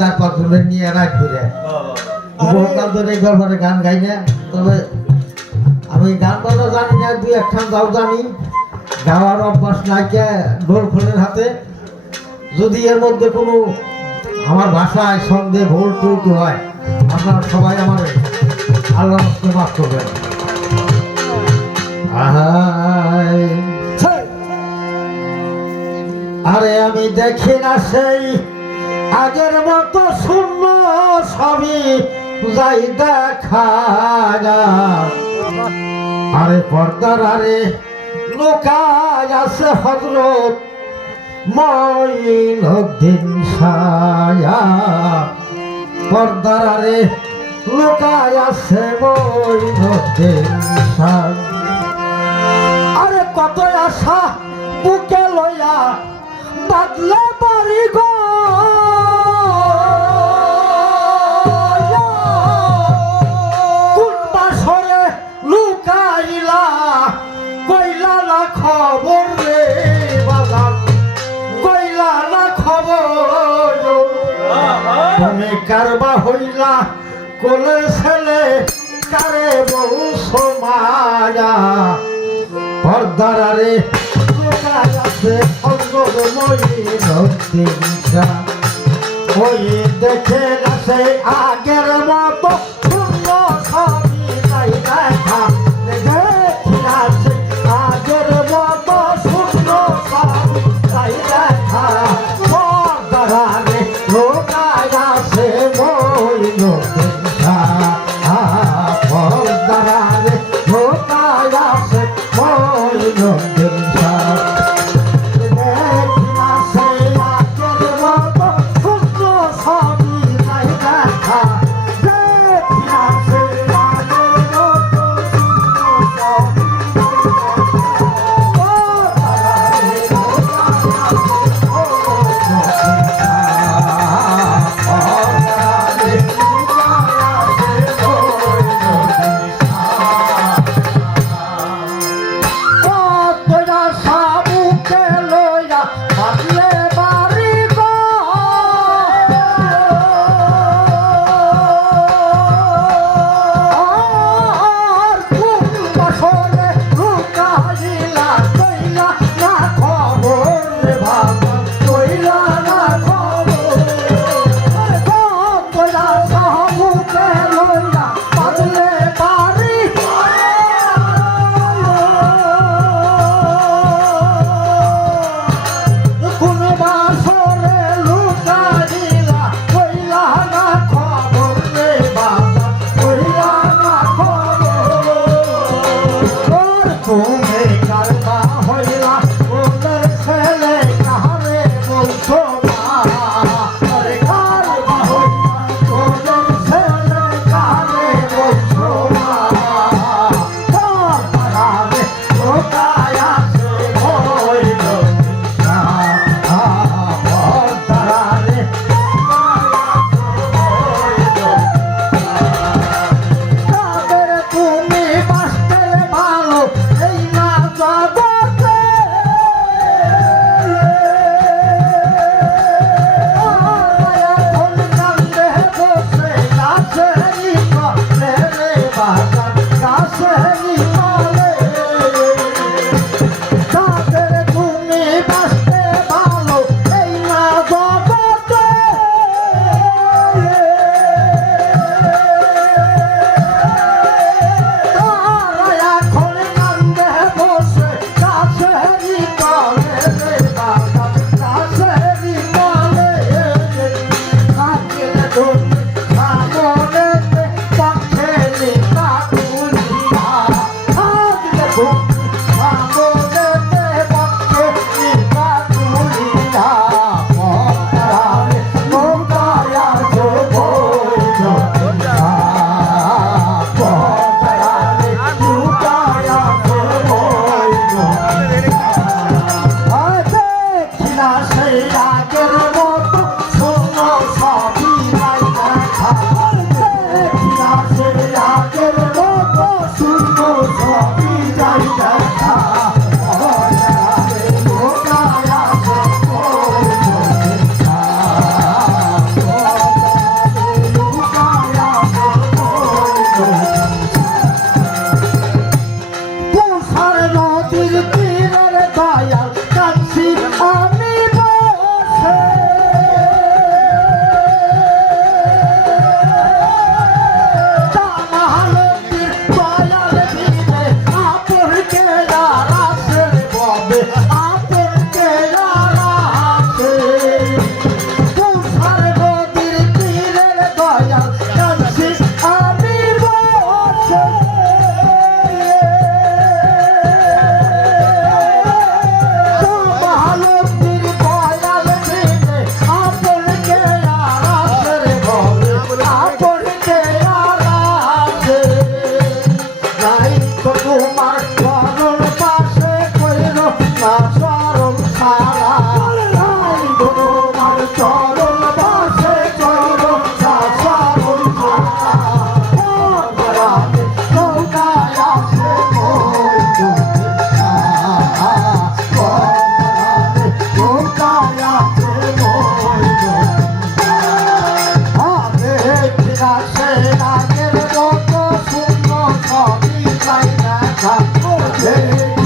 4-5 জনের নিয়ে রাত ঘুরে বহুকাল ধরে এই গল্পের গান গাই না। তবে আমি গান বাজনা জানি না, 2-1 দাও জানি, গাওয়ার অভ্যাস নাইকে ঢোল খোলের হাতে। যদি এর মধ্যে কোনো আমার ভাষায় সন্দেহ ভুল ত্রুটি হয় আপনারা সবাই আমার আল্লাহর রাস্তে মাফ করবেন। আরে আমি দেখি না সেই আগের মতো শূন্য, সবই যাই দেখা যায়। আরে পর্দার আরে লোকায় আছে হযরত মঈনুদ্দিন সায়া, পর্দার আরে লোকায় আছে মঈনুদ্দিন সায়া। আরে কত আশা বুকে লইয়া বাদলে বাড়ি গো, কোন বাসরে লুকাইলা কইলা না খবর রে বাজার, কইলা না খবর। তুমি কারবা হইলা কোলের ছেলে কারে বহু সমায়া, পর্দার আরে লোকায় আছে হযরত মঈনুদ্দিন শাহ। ওই দেখে না সেই আগের মতো শূন্য, সবই যাই দেখা। দেখি না সেই আগের মতো শূন্য, সবই যাই দেখা। পর্দার আরে লোকায় আছে মঈনুদ্দিন শাহ, পর্দার আরে লোকায় আছে মঈনুদ্দিন শাহ। দেখি না সেই আগের মতো শূন্য, সবই যাই দেখা। দেখি হে